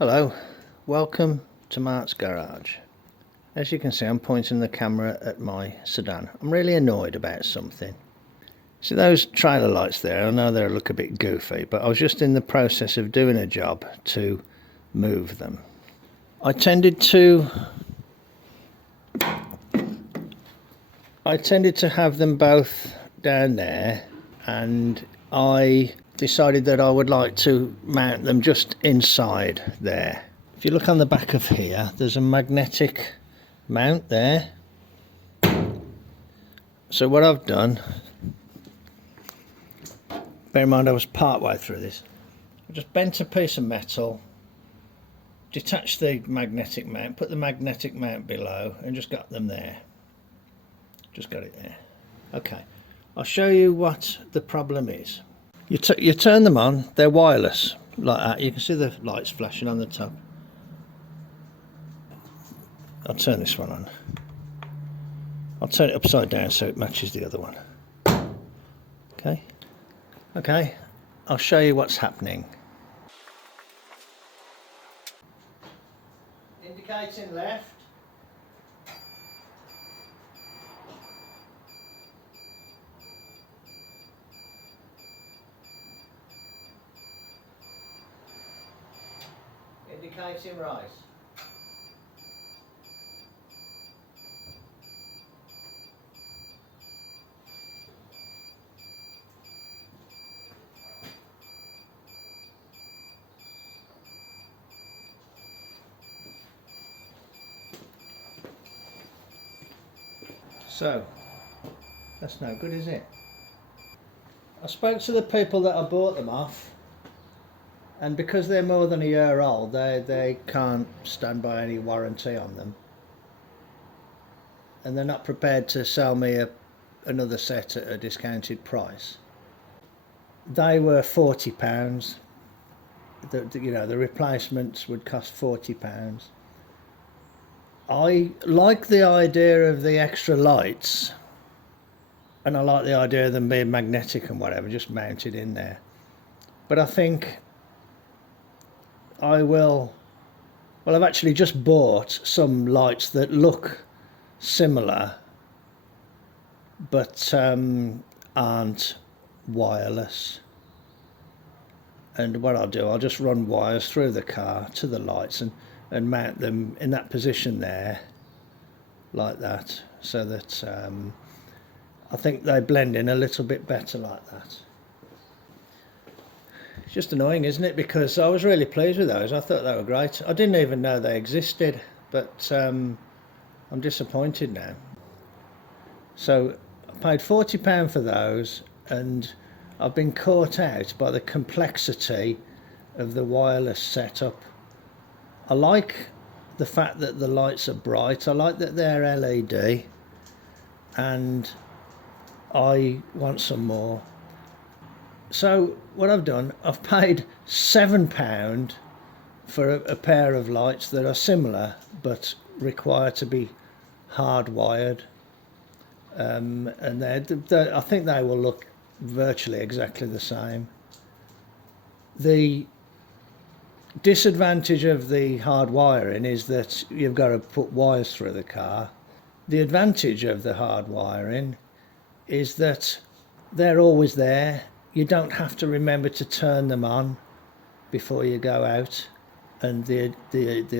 Hello, welcome to Mart's garage. As you can see, I'm pointing the camera at my Sedan. I'm really annoyed about something. See those trailer lights there? I know they look a bit goofy, but I was just in the process of doing a job to move them. I tended to have them both down there, and I decided that I would like to mount them just inside there. If you look on the back of here, there's a magnetic mount there. So what I've done, bear in mind I was part way through this, I just bent a piece of metal, detached the magnetic mount, put the magnetic mount below, and just got them there. Just got it there. Okay, I'll show you what the problem is. You turn them on, they're wireless, like that. You can see the lights flashing on the top. I'll turn this one on. I'll turn it upside down so it matches the other one. Okay, I'll show you what's happening. Indicating left. Indicating right. So, that's no good, is it? I spoke to the people that I bought them off, and because they're more than a year old, they can't stand by any warranty on them. And they're not prepared to sell me another set at a discounted price. They were £40. The replacements would cost £40. I like the idea of the extra lights, and I like the idea of them being magnetic and whatever, just mounted in there. But I think I've actually just bought some lights that look similar but aren't wireless. And what I'll do, I'll just run wires through the car to the lights and mount them in that position there, like that, so that I think they blend in a little bit better like that. It's just annoying, isn't it? Because I was really pleased with those. I thought they were great. I didn't even know they existed, but I'm disappointed now. So I paid £40 for those, and I've been caught out by the complexity of the wireless setup. I like the fact that the lights are bright. I like that they're LED, and I want some more. So what I've done, I've paid £7 for a pair of lights that are similar but require to be hardwired, and I think they will look virtually exactly the same. The disadvantage of the hard wiring is that you've got to put wires through the car. The advantage of the hard wiring is that they're always there. You don't have to remember to turn them on before you go out. And the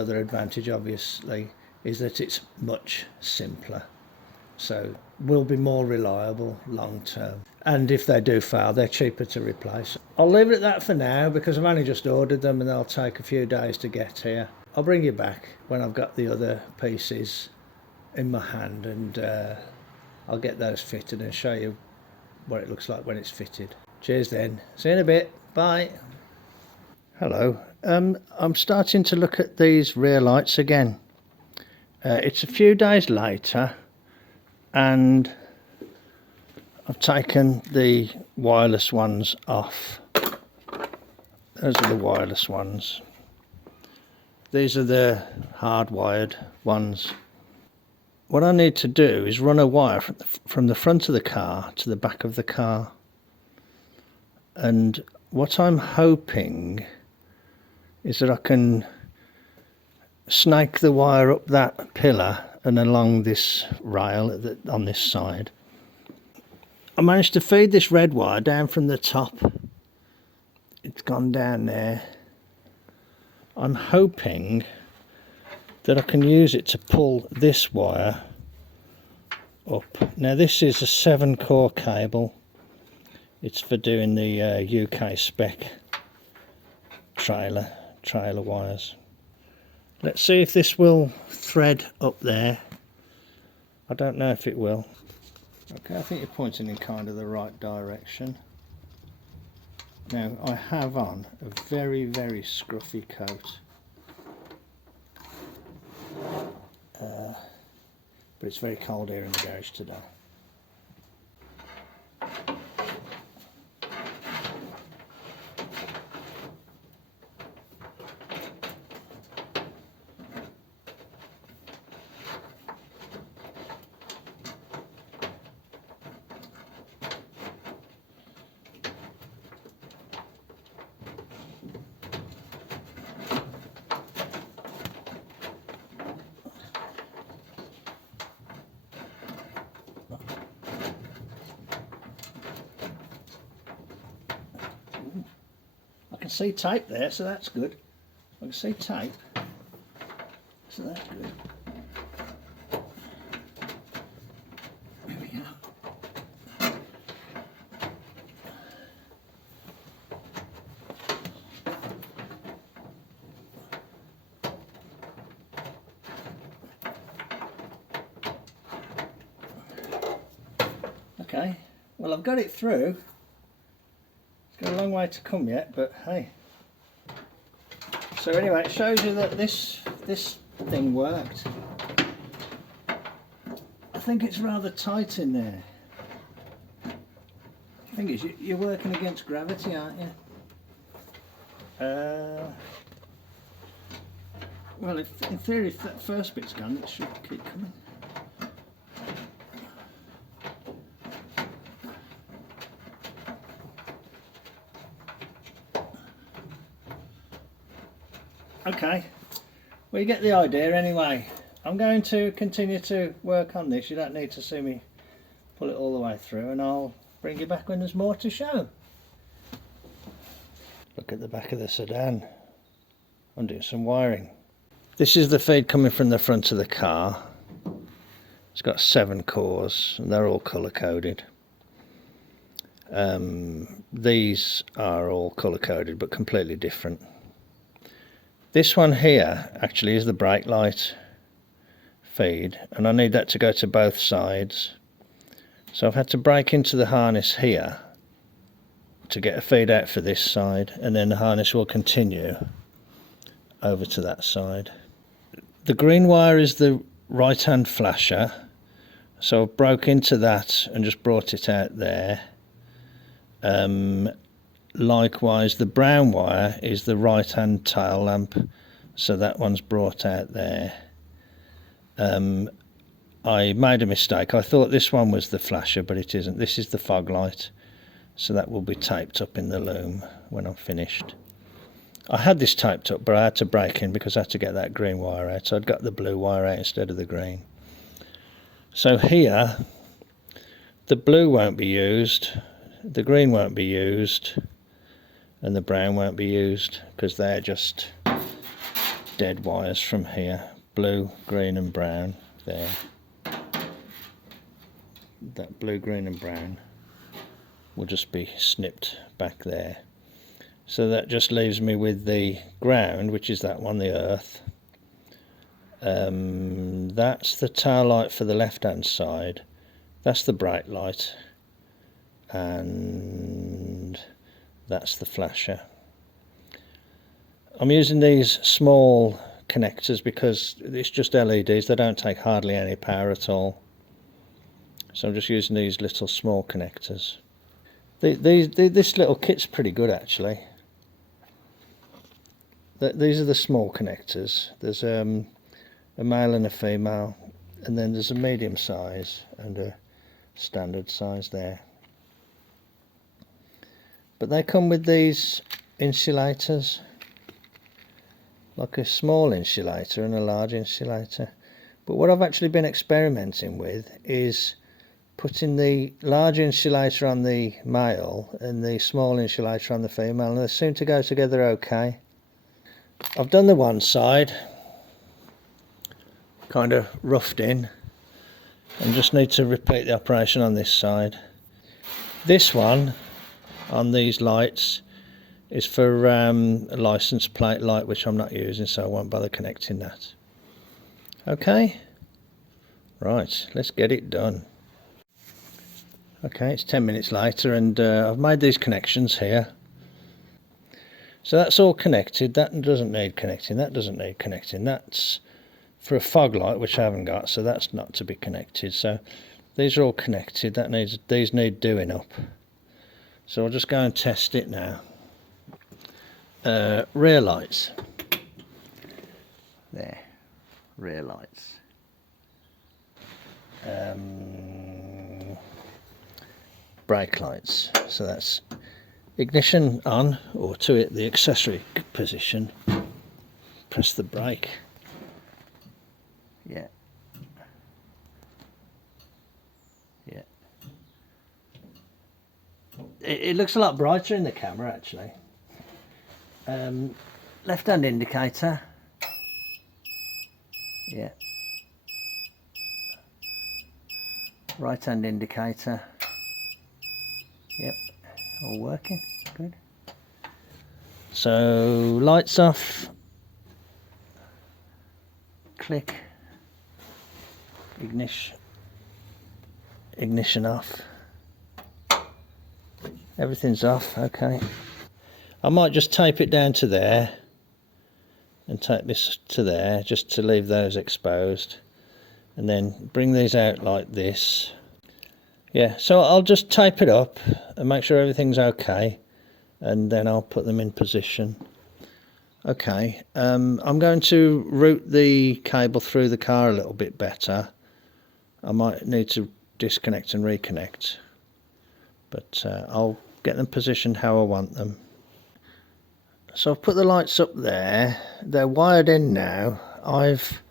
other advantage, obviously, is that it's much simpler. So will be more reliable long term. And if they do fail, they're cheaper to replace. I'll leave it at that for now because I've only just ordered them and they'll take a few days to get here. I'll bring you back when I've got the other pieces in my hand, and I'll get those fitted and show you what it looks like when it's fitted. Cheers then. See you in a bit. Bye. Hello. I'm starting to look at these rear lights again. It's a few days later, and I've taken the wireless ones off. Those are the wireless ones. These are the hardwired ones. What I need to do is run a wire from the front of the car to the back of the car. And what I'm hoping is that I can snake the wire up that pillar and along this rail on this side. I managed to feed this red wire down from the top. It's gone down there. I'm hoping that I can use it to pull this wire up. Now this is a 7-core cable. It's for doing the UK spec trailer wires. Let's see if this will thread up there. I don't know if it will. Okay, I think you're pointing in kind of the right direction. Now I have on a very, very scruffy coat, but it's very cold here in the garage today. I can see tape there, so that's good. I can see tape, so that's good. There we go. Okay, well I've got it through. Got a long way to come yet, but hey. So anyway, it shows you that this thing worked. I think it's rather tight in there. The thing is, you're working against gravity, aren't you? Well, in theory, if that first bit's gone, it should keep coming. Okay, well you get the idea anyway. I'm going to continue to work on this. You don't need to see me pull it all the way through, and I'll bring you back when there's more to show. Look at the back of the Sedan. I'm doing some wiring. This is the feed coming from the front of the car. It's got 7 cores and they're all colour coded. These are all colour coded but completely different. This one here actually is the brake light feed, and I need that to go to both sides. So I've had to break into the harness here to get a feed out for this side, and then the harness will continue over to that side. The green wire is the right hand flasher, so I've broke into that and just brought it out there. Likewise, the brown wire is the right hand tail lamp, so that one's brought out there. I made a mistake. I thought this one was the flasher, but it isn't. This is the fog light, so that will be taped up in the loom when I'm finished. I had this taped up, but I had to break in because I had to get that green wire out, so I'd got the blue wire out instead of the green. So here, the blue won't be used, the green won't be used, and the brown won't be used because they're just dead wires from here. Blue, green and brown there. That blue, green and brown will just be snipped back there. So that just leaves me with the ground, which is that one, the earth. That's the tail light for the left hand side. That's the brake light. And that's the flasher. I'm using these small connectors because it's just LEDs. They don't take hardly any power at all. So I'm just using these little small connectors. This little kit's pretty good actually. These are the small connectors. There's a male and a female, and then there's a medium size and a standard size there. But they come with these insulators, like a small insulator and a large insulator. But what I've actually been experimenting with is putting the large insulator on the male and the small insulator on the female, and they seem to go together okay. I've done the one side, kind of roughed in, and just need to repeat the operation on this side. This one on these lights is for a license plate light, which I'm not using, so I won't bother connecting that. Okay, right, let's get it done. Okay, it's 10 minutes later, and I've made these connections here. So that's all connected. That doesn't need connecting, that doesn't need connecting. That's for a fog light, which I haven't got, so that's not to be connected. So these are all connected. These need doing up. So I'll just go and test it now. Rear lights. There, rear lights. Brake lights. So that's ignition on, or to it the accessory position. Press the brake. Yeah. Yeah. It looks a lot brighter in the camera actually. Left hand indicator. Yeah. Right hand indicator. Yep. All working. Good. So lights off. Click. Ignition off. Everything's off. Okay. I might just tape it down to there and tape this to there just to leave those exposed, and then bring these out like this. Yeah, so I'll just tape it up and make sure everything's okay, and then I'll put them in position. Okay, I'm going to route the cable through the car a little bit better. I might need to disconnect and reconnect, but I'll get them positioned how I want them. So I've put the lights up there. They're wired in now. I've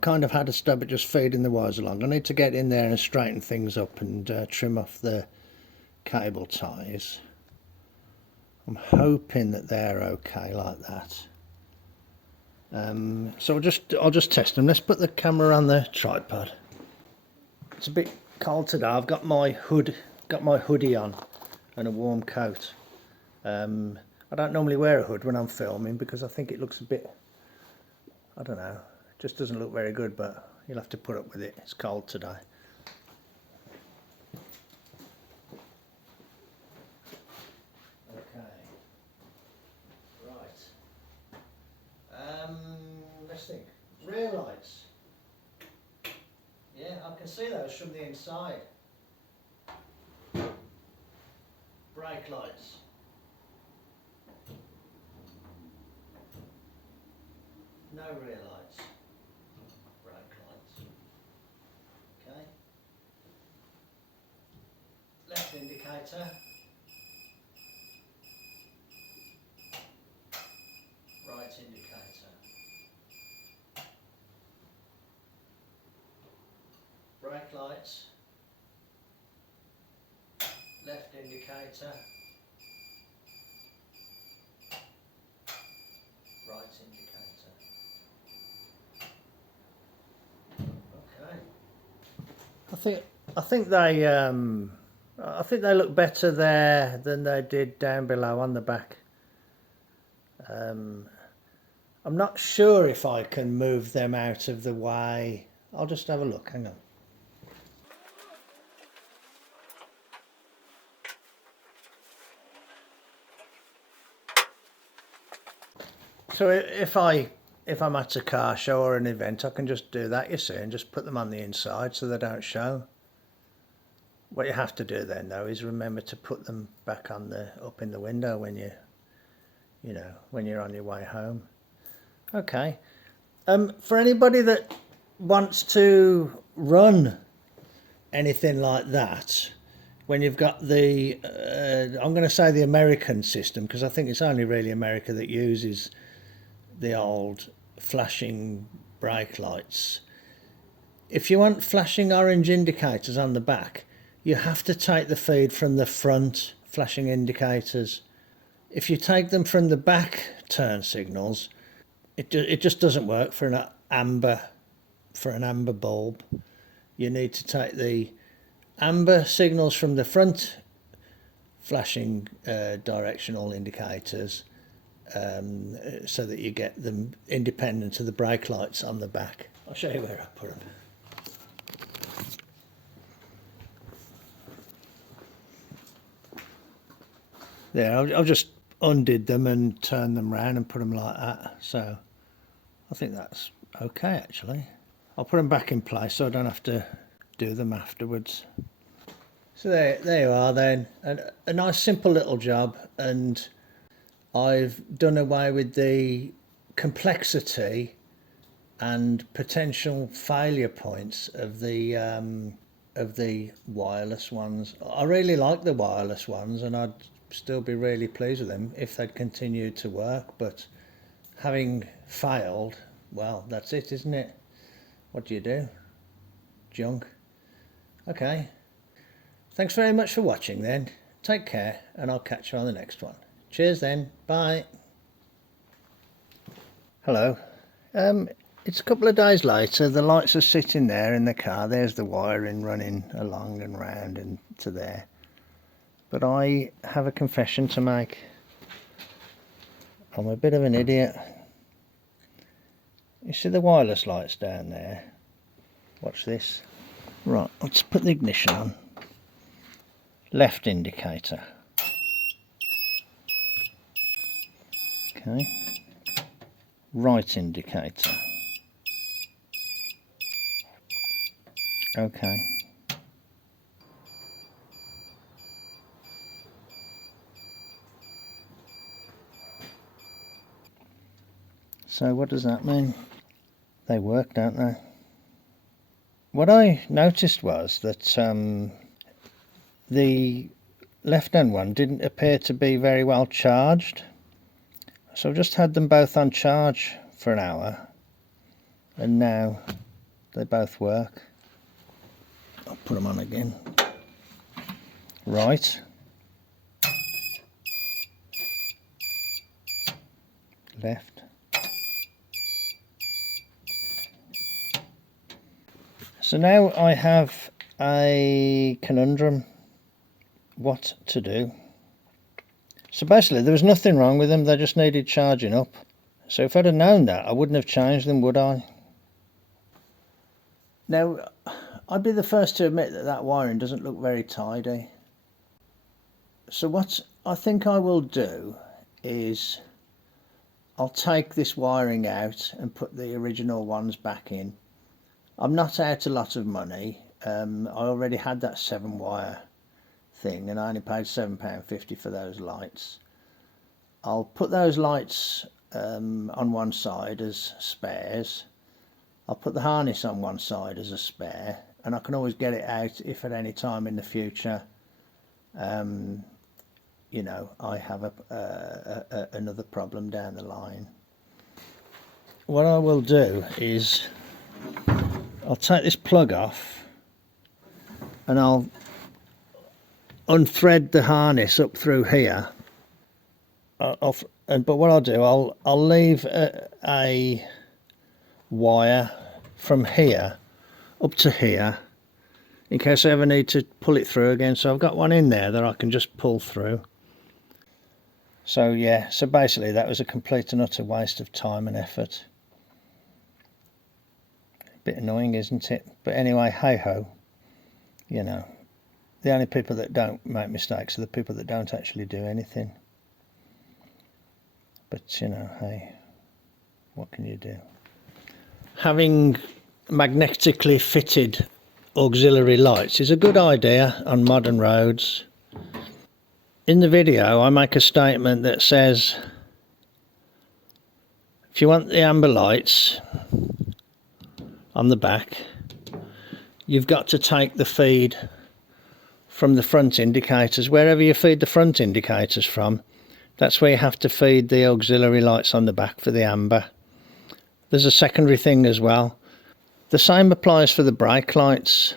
kind of had a stab at just feeding the wires along. I need to get in there and straighten things up and trim off the cable ties. I'm hoping that they're okay like that. So I'll just test them. Let's put the camera on the tripod. It's a bit cold today. I've got my hoodie on and a warm coat. I don't normally wear a hood when I'm filming because I think it looks a bit, I don't know, it just doesn't look very good, but you'll have to put up with it. It's cold today. Okay, right. Let's think. Rear lights. Yeah, I can see those from the inside. Brake lights. No rear lights. Brake lights. Okay. Left indicator. Right indicator. Brake lights. Left indicator. Right indicator. Okay. I think they look better there than they did down below on the back. I'm not sure if I can move them out of the way. I'll just have a look. Hang on. So if I'm at a car show or an event, I can just do that, you see, and just put them on the inside so they don't show. What you have to do then, though, is remember to put them back on up in the window when when you're on your way home. Okay. For anybody that wants to run anything like that, when you've got the, I'm going to say the American system, because I think it's only really America that uses the old flashing brake lights. If you want flashing orange indicators on the back, you have to take the feed from the front flashing indicators. If you take them from the back turn signals, it just doesn't work for an amber bulb. You need to take the amber signals from the front flashing directional indicators, so that you get them independent of the brake lights on the back. I'll show you where I put them. There, I've just undid them and turned them round and put them like that. So I think that's okay actually. I'll put them back in place so I don't have to do them afterwards. So there you are then, a nice simple little job, and I've done away with the complexity and potential failure points of the wireless ones. I really like the wireless ones, and I'd still be really pleased with them if they'd continued to work, but having failed, well, that's it, isn't it? What do you do? Junk. Okay. Thanks very much for watching then. Take care, and I'll catch you on the next one. Cheers then. Bye. Hello. It's a couple of days later. The lights are sitting there in the car. There's the wiring running along and round and to there. But I have a confession to make. I'm a bit of an idiot. You see the wireless lights down there? Watch this. Right, let's put the ignition on. Left indicator. Okay. Right indicator. Okay. So what does that mean? They work, don't they? What I noticed was that the left-hand one didn't appear to be very well charged. So I've just had them both on charge for an hour, and now they both work. I'll put them on again. Right. Left. So now I have a conundrum. What to do? So basically there was nothing wrong with them, they just needed charging up. So if I'd have known that, I wouldn't have changed them, would I? Now, I'd be the first to admit that that wiring doesn't look very tidy. So what I think I will do is I'll take this wiring out and put the original ones back in. I'm not out a lot of money. I already had that 7-wire thing and I only paid £7.50 for those lights. I'll put those lights on one side as spares. I'll put the harness on one side as a spare, and I can always get it out if at any time in the future you know, I have another problem down the line. What I will do is I'll take this plug off and I'll unthread the harness up through here. But what I'll do, I'll leave a wire from here up to here in case I ever need to pull it through again. So I've got one in there that I can just pull through. So yeah, so basically that was a complete and utter waste of time and effort. A bit annoying, isn't it? But anyway, hey ho, you know, the only people that don't make mistakes are the people that don't actually do anything. But you know, hey, what can you do? Having magnetically fitted auxiliary lights is a good idea on modern roads. In the video I make a statement that says if you want the amber lights on the back, you've got to take the feed from the front indicators. Wherever you feed the front indicators from, that's where you have to feed the auxiliary lights on the back for the amber. there's a secondary thing as well. The same applies for the brake lights.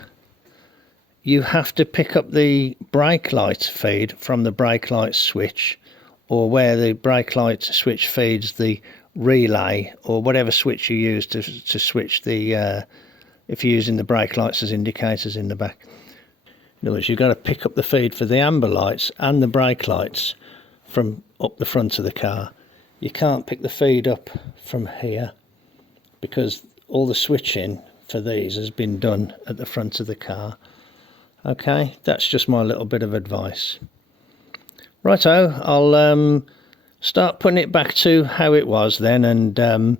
You have to pick up the brake light feed from the brake light switch, or where the brake light switch feeds the relay, or whatever switch you use to switch the if you're using the brake lights as indicators in the back. In other words, you've got to pick up the feed for the amber lights and the brake lights from up the front of the car. You can't pick the feed up from here because all the switching for these has been done at the front of the car. Okay, that's just my little bit of advice. Righto, I'll start putting it back to how it was then, and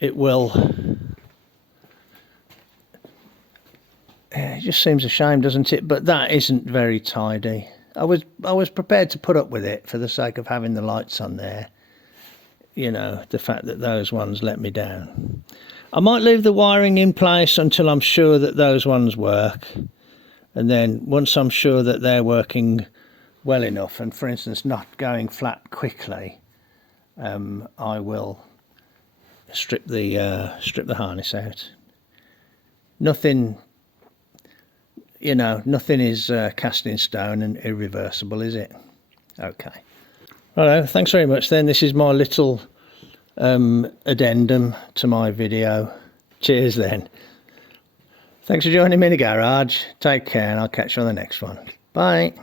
it will... It just seems a shame, doesn't it? But that isn't very tidy. I was prepared to put up with it for the sake of having the lights on there. You know, the fact that those ones let me down. I might leave the wiring in place until I'm sure that those ones work. And then once I'm sure that they're working well enough, and for instance not going flat quickly, I will strip the harness out. Nothing, you know, nothing is cast in stone and irreversible, is it? Okay. Righto, thanks very much then. This is my little addendum to my video. Cheers then. Thanks for joining me in the garage. Take care, and I'll catch you on the next one. Bye.